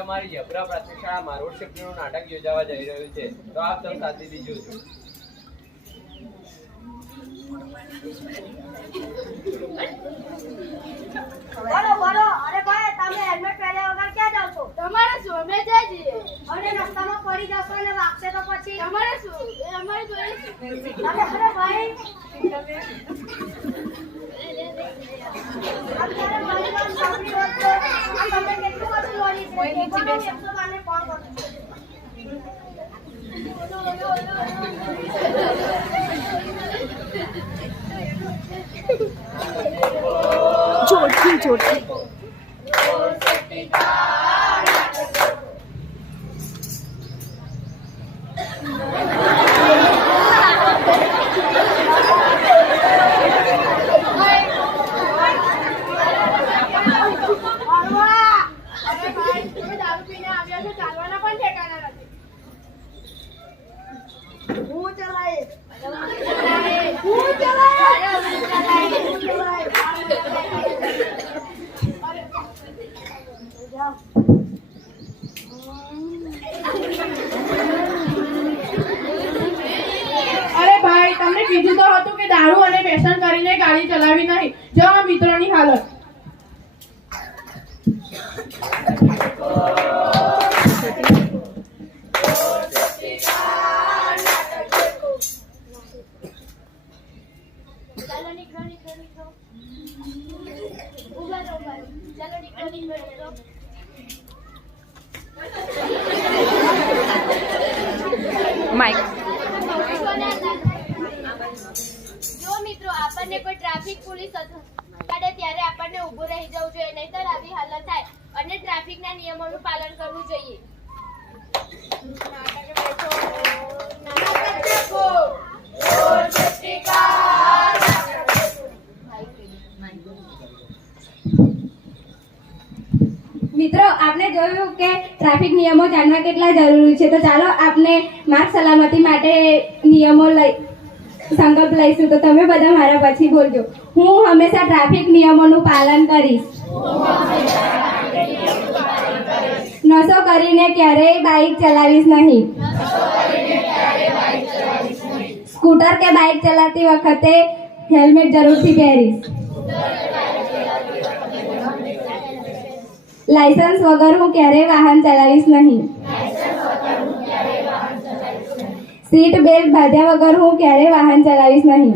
અમારી જબરા પ્રાથમિક શાળામાં રોડ સેફ્ટીનું નાટક યોજાવા જઈ રહ્યું છે, તો આપ સૌ સાથેથી જોજો. બોલો બોલો. અરે ભાઈ, તમે હેલ્મેટ પહેર્યા વગર ક્યાં જાવ છો? તમારે શું, અમે જઈ જઈએ. અને રસ્તામાં પડી જશો અને વાગશે તો પછી તમારે શું, એ અમારે જોઈએ છે. અરે ભાઈ, અત્યારે મારી વાત સાંભળી હોત તો તમે કેટલું બધું લોડી છે. એકસો બારને કોણ કરો? जोड़ती जोड़ती અરે ભાઈ, તમને કીધું તો હતું કે દારૂ અને વ્યસન કરીને ગાડી ચલાવી નહીં. જો આ મિત્રોની હાલત. ચાલો નીકળો નીકળો નીકળો. ઉભા રહો ઉભા રહો. ચાલો નીકળો નીકળો નીકળો. माइक જો મિત્રો, આપણને કોઈ ટ્રાફિક પોલીસ અડે ત્યારે આપણને ઊભું રહી જવું જોઈએ, નહીંતર આવી હાલત થાય. અને ટ્રાફિકના નિયમોનું પાલન કરવું જોઈએ. મિત્રો, આપણે જોયું કે ટ્રાફિક નિયમો જાણવા કેટલા જરૂરી છે, તો ચાલો આપણે માર્ગ સલામતી માટે નિયમો સંકલ્પ લઈશું. તો તમે બધા મારા પછી બોલજો. હું હંમેશા ટ્રાફિક નિયમોનું પાલન કરીશ. નશો કરીને ક્યારેય બાઇક ચલાવીશ નહીં. સ્કૂટર કે બાઇક ચલાવતી વખતે હેલ્મેટ જરૂરથી પહેરીશ. લાયસન્સ વગર હું ક્યારેય વાહન ચલાવીશ નહીં. સીટ બેલ્ટ બાંધ્યા વગર હું ક્યારેય વાહન ચલાવીશ નહીં.